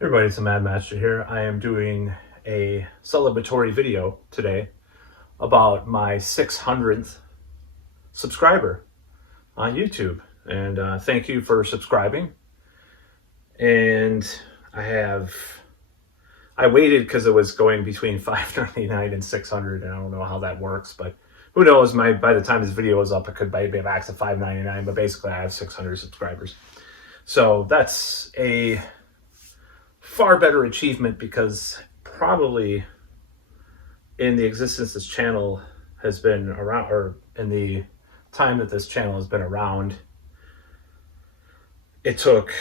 Everybody, it's the Mad Master here. I am doing a celebratory video today about my 600th subscriber on YouTube. And thank you for subscribing. And I waited because it was going between $5.99 and $600, and I don't know how that works, but who knows? By the time this video is up, it could be back to $5.99, but basically I have 600 subscribers. So that's a far better achievement because probably in the existence this channel has been around, or in the time that this channel has been around, it took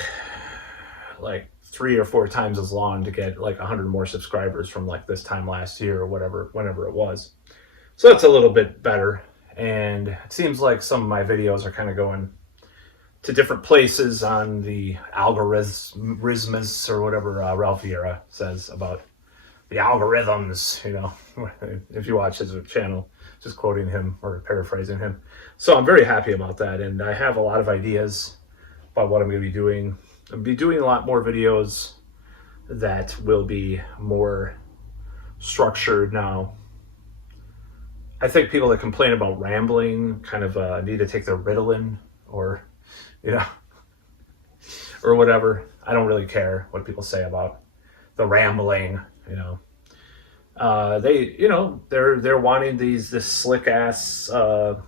like 3 or 4 times as long to get like 100 more subscribers from like this time last year or whenever it was. So that's a little bit better. And it seems like some of my videos are kind of going to different places on the algorithms or whatever Ralph Vieira says about the algorithms, if you watch his channel, just quoting him or paraphrasing him. So I'm very happy about that. And I have a lot of ideas about what I'm going to be doing. I'll be doing a lot more videos that will be more structured now. I think people that complain about rambling kind of need to take their Ritalin or or whatever. I don't really care what people say about the rambling, they're wanting this slick ass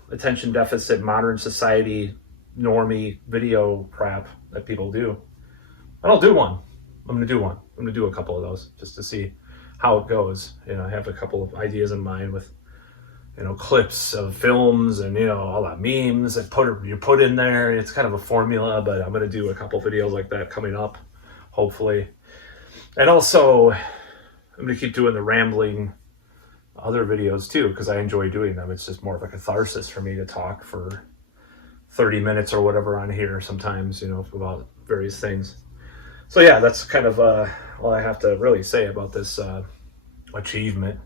attention deficit modern society normie video crap that people do. I don't do one. I'm gonna do one. I'm gonna do a couple of those just to see how it goes. I have a couple of ideas in mind with clips of films and all that memes that you put in there. It's kind of a formula, but I'm gonna do a couple videos like that coming up, hopefully. And also, I'm gonna keep doing the rambling other videos too, because I enjoy doing them. It's just more of a catharsis for me to talk for 30 minutes or whatever on here sometimes, about various things. So yeah, that's kind of all I have to really say about this achievement.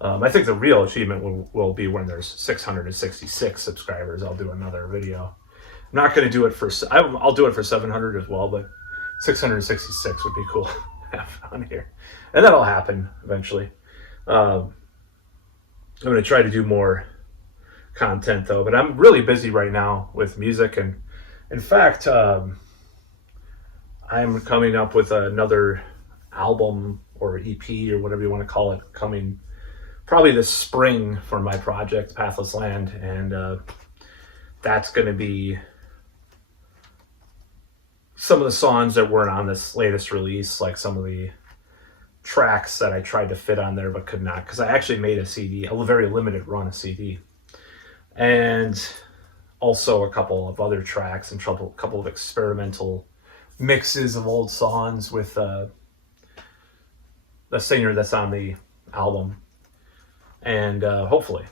I think the real achievement will be when there's 666 subscribers. I'll do another video. I'm not going to do it I'll do it for 700 as well, but 666 would be cool to have on here. And that'll happen eventually. I'm going to try to do more content though, but I'm really busy right now with music. And in fact, I'm coming up with another album or EP or whatever you want to call it coming probably this spring for my project Pathless Land, and that's going to be some of the songs that weren't on this latest release, like some of the tracks that I tried to fit on there but could not, because I actually made a CD, a very limited run of CD, and also a couple of other tracks and a couple of experimental mixes of old songs with the singer that's on the album. And I'll hopefully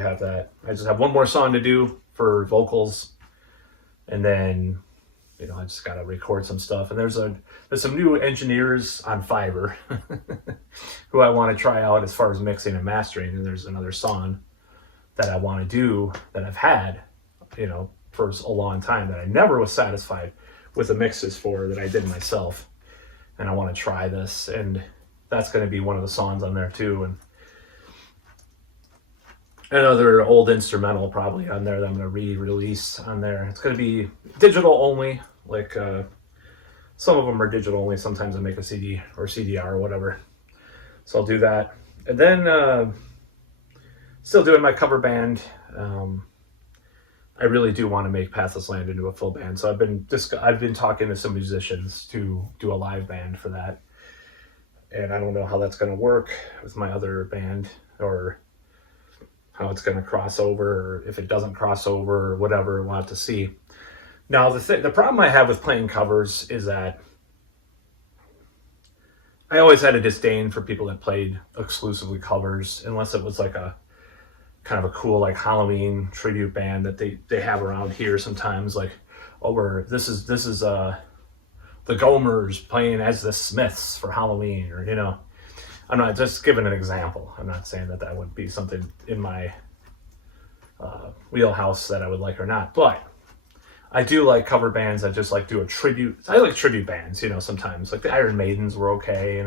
have that. I just have one more song to do for vocals, and then I just gotta record some stuff. And there's some new engineers on Fiverr who I want to try out as far as mixing and mastering. And there's another song that I want to do that I've had for a long time that I never was satisfied with the mixes for, that I did myself, and I want to try this, and that's going to be one of the songs on there too. And another old instrumental probably on there that I'm going to re-release on there. It's going to be digital only, like some of them are digital only. Sometimes I make a CD or CDR or whatever. So I'll do that. And then still doing my cover band. I really do want to make Pathless Land into a full band. So I've been talking to some musicians to do a live band for that. And I don't know how that's going to work with my other band, or how it's going to cross over, or if it doesn't cross over or whatever. We'll have to see. Now, the problem I have with playing covers is that I always had a disdain for people that played exclusively covers, unless it was like a kind of a cool like Halloween tribute band that they have around here sometimes, like, this is the Gomers playing as the Smiths for Halloween, or I'm not just giving an example. I'm not saying that would be something in my wheelhouse that I would like or not, but I do like cover bands that just like do a tribute. I like tribute bands, sometimes. Like the Iron Maidens were okay,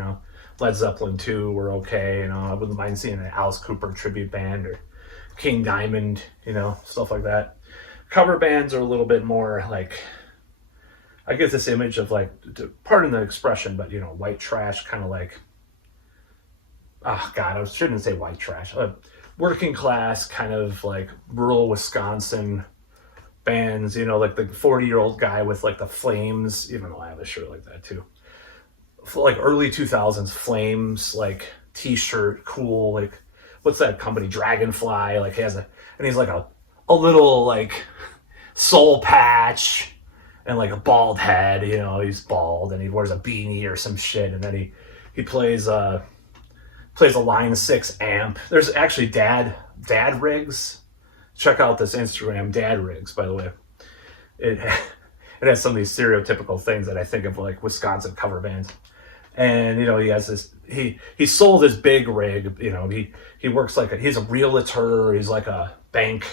Led Zeppelin 2 were okay, I wouldn't mind seeing an Alice Cooper tribute band or King Diamond, stuff like that. Cover bands are a little bit more like, I get this image of like, pardon the expression, but white trash, kind of like, oh God, I shouldn't say white trash. Working class, kind of like rural Wisconsin bands, like the 40-year-old guy with like the Flames, even though I have a shirt like that too. Like early 2000s Flames, like t-shirt, cool, like what's that company? Dragonfly, like and he's like a little like soul patch and like a bald head, he's bald and he wears a beanie or some shit, and then he plays a Line 6 amp. There's actually dad rigs. Check out this Instagram, Dad Rigs, by the way. It has some of these stereotypical things that I think of like Wisconsin cover bands. And he has this, he sold his big rig, he works like he's a realtor, he's like a bank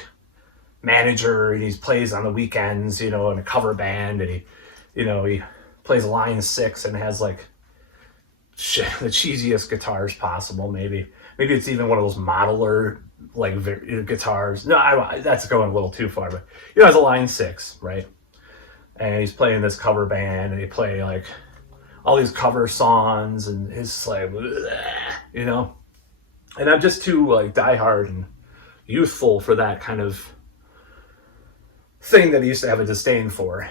manager, and he plays on the weekends, in a cover band, and he plays Line 6 and has like shit, the cheesiest guitars possible. Maybe it's even one of those modeler like guitars. No, that's going a little too far, but it's a Line 6, right? And he's playing this cover band, and he play like all these cover songs, and his like, and I'm just too like diehard and youthful for that kind of thing that he used to have a disdain for,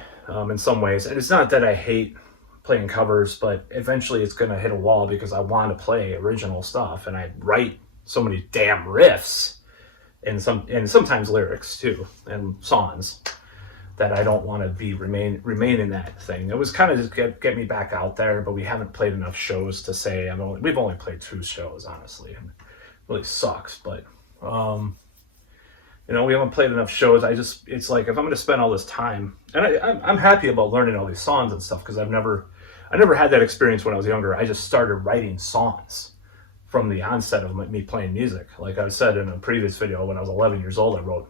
in some ways. And it's not that I hate playing covers, but eventually it's going to hit a wall because I want to play original stuff, and I write so many damn riffs and sometimes lyrics too, and songs, that I don't want to remain in that thing. It was kind of just get me back out there, but we haven't played enough shows to say we've only played 2 shows, honestly, and it really sucks. But we haven't played enough shows. It's like, if I'm going to spend all this time, and I'm happy about learning all these songs and stuff, because I never had that experience when I was younger. I just started writing songs from the onset of me playing music. Like I said in a previous video, when I was 11 years old, I wrote,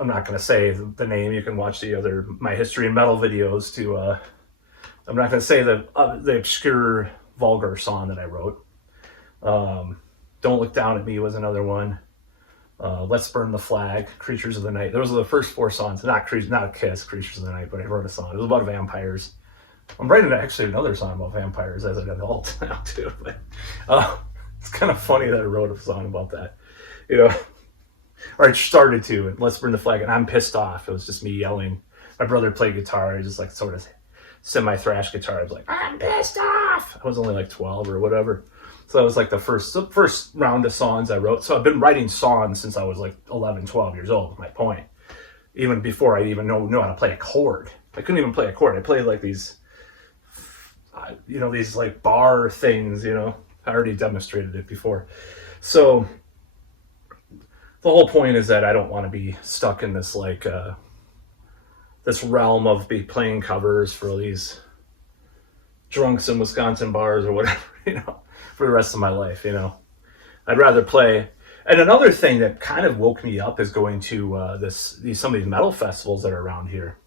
I'm not going to say the name. You can watch my history and metal videos I'm not going to say the obscure, vulgar song that I wrote. Don't Look Down at Me was another one. Let's Burn the Flag, Creatures of the Night. Those are the first 4 songs. Not Kiss, Creatures of the Night, but I wrote a song. It was about vampires. I'm writing actually another song about vampires as an adult now too. But it's kind of funny that I wrote a song about that. Or I started to, and Let's Burn the Flag, and I'm pissed off. It was just me yelling. My brother played guitar. He just like sort of semi-thrash guitar. I was like, I'm pissed off. I was only like 12 or whatever. So that was like the first round of songs I wrote. So I've been writing songs since I was like 11, 12 years old, my point. Even before I even know how to play a chord. I couldn't even play a chord. I played like these, these like bar things, I already demonstrated it before. So the whole point is that I don't want to be stuck in this like this realm of playing covers for these drunks in Wisconsin bars or whatever, for the rest of my life. I'd rather play. And another thing that kind of woke me up is going to some of these metal festivals that are around here,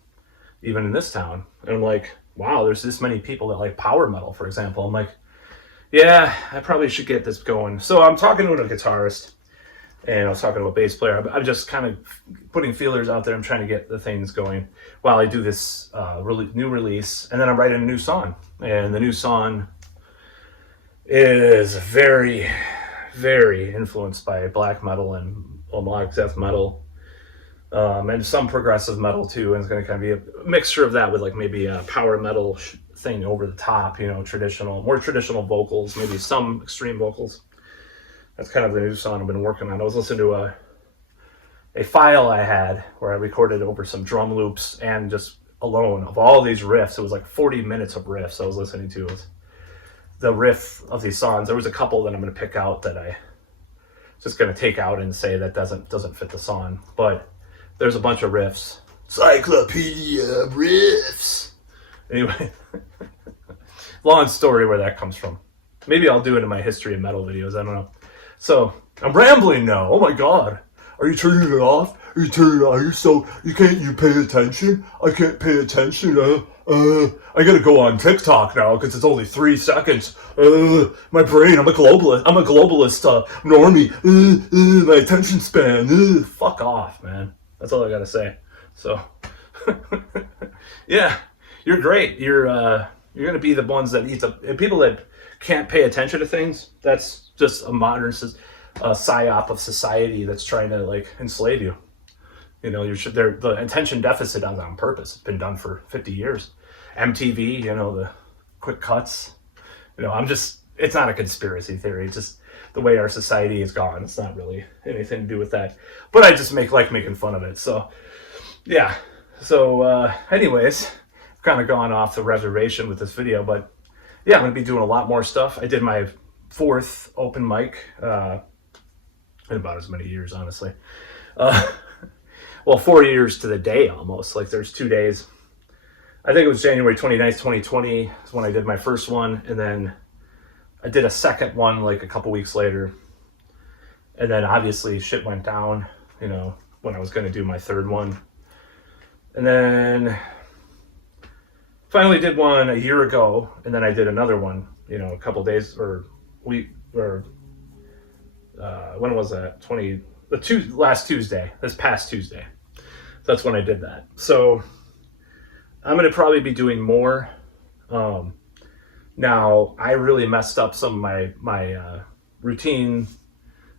even in this town. And I'm like, wow, there's this many people that like power metal, for example. I'm like, yeah, I probably should get this going. So I'm talking to a guitarist, and I was talking to a bass player. I'm just kind of putting feelers out there. I'm trying to get the things going while I do this new release. And then I'm writing a new song. And the new song is very, very influenced by black metal and melodic death metal, and some progressive metal too. And it's going to kind of be a mixture of that with like maybe a power metal thing over the top, more traditional vocals, maybe some extreme vocals. That's kind of the new song I've been working on. I was listening to a file I had where I recorded over some drum loops and just alone of all these riffs. It was like 40 minutes of riffs I was listening to. It was the riff of these songs. There was a couple that I'm going to pick out that I just going to take out and say that doesn't fit the song. But there's a bunch of riffs. Cyclopedia of riffs. Anyway, long story where that comes from. Maybe I'll do it in my history of metal videos. I don't know. So I'm rambling now. Oh my God. Are you turning it off? You turn it on. You pay attention. I can't pay attention. I gotta go on TikTok now because it's only 3 seconds. My brain. I'm a globalist. Normie. My attention span. Fuck off, man. That's all I gotta say. So, yeah, you're great. You're gonna be the ones that eat the people that can't pay attention to things. That's just a modern psyop of society that's trying to like enslave you. You know, the attention deficit is on purpose. It's been done for 50 years. MTV, you know, the quick cuts. You know, it's not a conspiracy theory. It's just the way our society is gone. It's not really anything to do with that. But I just like making fun of it. So, yeah. So, anyways, I've kind of gone off the reservation with this video. But, yeah, I'm going to be doing a lot more stuff. I did my 4th open mic in about as many years, honestly. Well, 4 years to the day almost. Like there's 2 days. I think it was January 29th, 2020 is when I did my first one. And then I did a second one like a couple weeks later. And then obviously shit went down, you know, when I was going to do my 3rd one. And then finally did one a year ago. And then I did another one, you know, a couple days or week or when was that? Last Tuesday, this past Tuesday. That's when I did that. So I'm going to probably be doing more. Now, I really messed up some of my routine.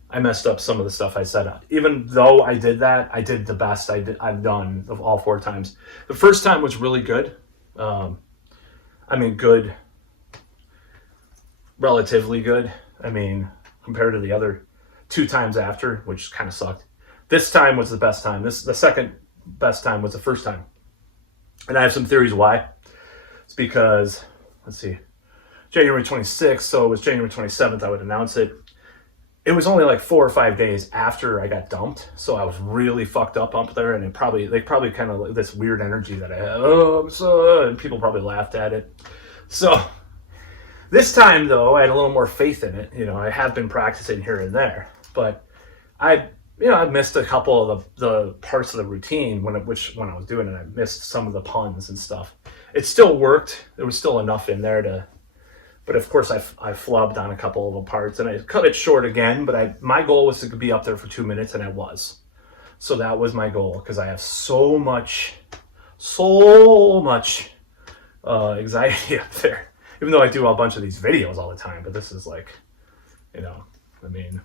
I messed up some of the stuff I set up. Even though I did that, I did the best I've done of all 4 times. The first time was really good. I mean, good. Relatively good. I mean, compared to the other 2 times after, which kind of sucked. This time was the best time. The second best time was the first time. And I have some theories why. It's because, let's see, January 26th, so it was January 27th I would announce it. It was only like 4 or 5 days after I got dumped, so I was really fucked up there, and they probably kind of like this weird energy that I had. And people probably laughed at it. So this time, though, I had a little more faith in it. You know, I have been practicing here and there, but I missed a couple of the parts of the routine when I was doing it. I missed some of the puns and stuff. It still worked. There was still enough in there but of course I flubbed on a couple of the parts and I cut it short again. But my goal was to be up there for 2 minutes, and I was. So that was my goal because I have so much anxiety up there. Even though I do a bunch of these videos all the time, but this is like, you know, I mean,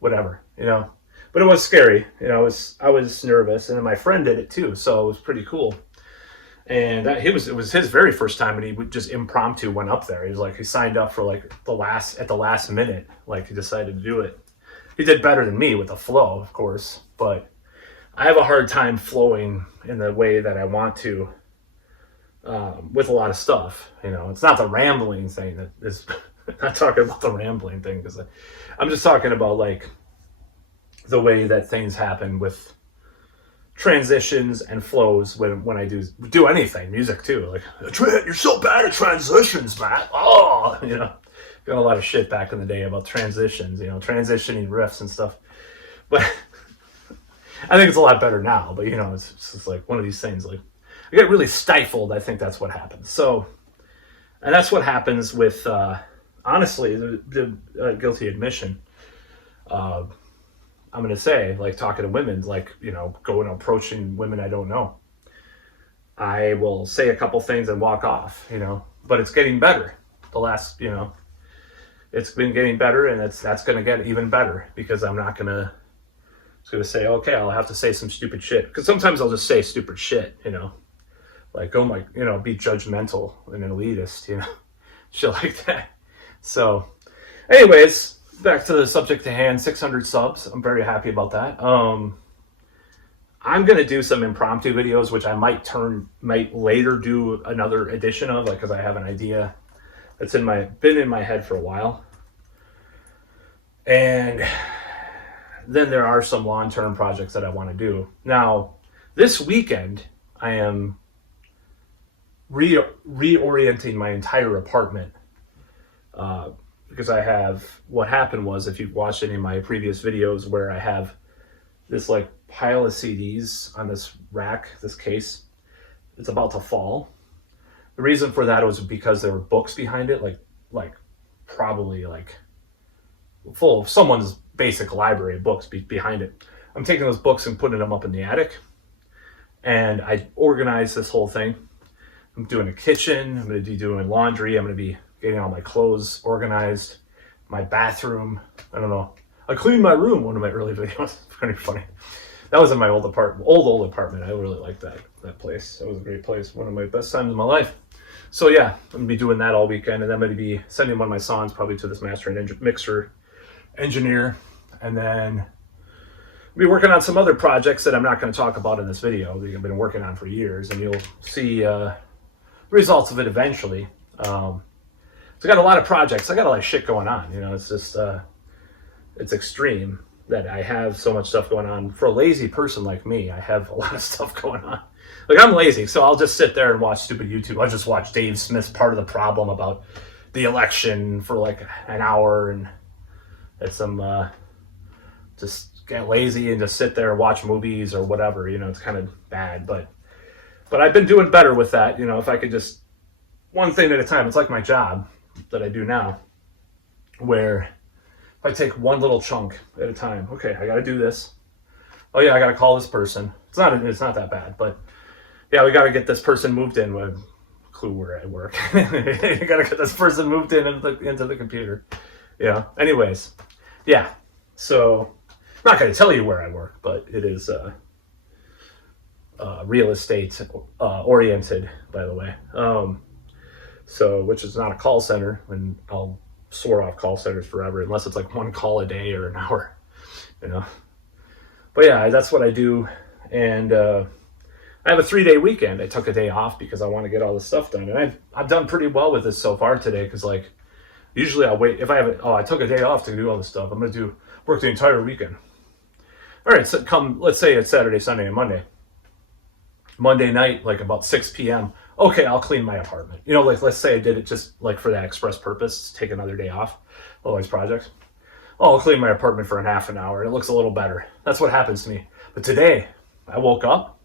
whatever, you know. But it was scary, you know. I was nervous, and then my friend did it too, so it was pretty cool. And it was his very first time, and he would just impromptu went up there. He signed up for like at the last minute, like he decided to do it. He did better than me with the flow, of course, but I have a hard time flowing in the way that I want to with a lot of stuff. You know, it's not the rambling thing that is. I'm not talking about the rambling thing because I'm just talking about like the way that things happen with transitions and flows when I do anything, music too. Like, you're so bad at transitions, Matt. Oh, you know, got a lot of shit back in the day about transitions, you know, transitioning riffs and stuff. But I think it's a lot better now. But you know, it's just like one of these things. Like, I get really stifled. I think that's what happens. So, and that's what happens with, honestly, the guilty admission. I'm going to say, like, talking to women, like, you know, approaching women I don't know. I will say a couple things and walk off, you know, but it's getting better. It's been getting better, and that's going to get even better because I'm not going to say, okay, I'll have to say some stupid shit. Because sometimes I'll just say stupid shit, you know, like, oh my, you know, be judgmental and an elitist, you know, shit like that. So, anyways, back to the subject at hand, 600 subs. I'm very happy about that. I'm going to do some impromptu videos, which I might later do another edition of, like, because I have an idea that's been in my head for a while. And then there are some long-term projects that I want to do. Now, this weekend, I am reorienting my entire apartment. Because what happened was, if you've watched any of my previous videos where I have this like pile of CDs on this rack, this case. It's about to fall. The reason for that was because there were books behind it, like probably like full of someone's basic library of books behind it. I'm taking those books and putting them up in the attic, and I organized this whole thing. I'm doing a kitchen. I'm going to be doing laundry. I'm going to be getting all my clothes organized. My bathroom. I don't know. I cleaned my room. One of my early videos. Pretty funny. That was in my old apartment. Old apartment. I really liked that place. That was a great place. One of my best times of my life. So yeah, I'm gonna be doing that all weekend, and then I'm gonna be sending one of my songs probably to this master and mixer engineer, and then I'll be working on some other projects that I'm not going to talk about in this video that I've been working on for years, and you'll see results of it eventually. So I got a lot of projects. I got a lot of shit going on. You know, it's just it's extreme that I have so much stuff going on. For a lazy person like me, I have a lot of stuff going on. Like, I'm lazy, so I'll just sit there and watch stupid YouTube. I'll just watch Dave Smith's Part of the Problem about the election for like an hour, and it's some just get lazy and just sit there and watch movies or whatever. You know, it's kind of bad, but I've been doing better with that. You know, if I could just one thing at a time. It's like my job that I do now, where if I take one little chunk at a time. Okay, I got to do this. Oh yeah, I got to call this person. It's not that bad, but yeah, we got to get this person moved in. With clue where I work. You got to get this person moved into the computer. Yeah. Anyways, yeah. So I'm not going to tell you where I work, but it is real estate oriented, by the way. So, which is not a call center, and I'll swear off call centers forever, unless it's like one call a day or an hour, you know. But yeah, that's what I do, and I have a 3-day weekend. I took a day off because I want to get all this stuff done, and I've done pretty well with this so far today. Because like usually I'll wait if I took a day off to do all this stuff. I'm gonna work the entire weekend. All right, so let's say it's Saturday, Sunday, and Monday. Monday night, like about 6 p.m. Okay, I'll clean my apartment. You know, like let's say I did it just like for that express purpose, take another day off, all these projects. Oh, I'll clean my apartment for half an hour. It looks a little better. That's what happens to me. But today, I woke up,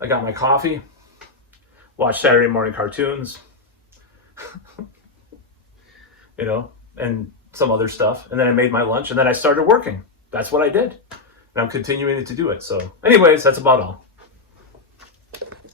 I got my coffee, watched Saturday morning cartoons, you know, and some other stuff. And then I made my lunch, and then I started working. That's what I did. And I'm continuing to do it. So anyways, that's about all.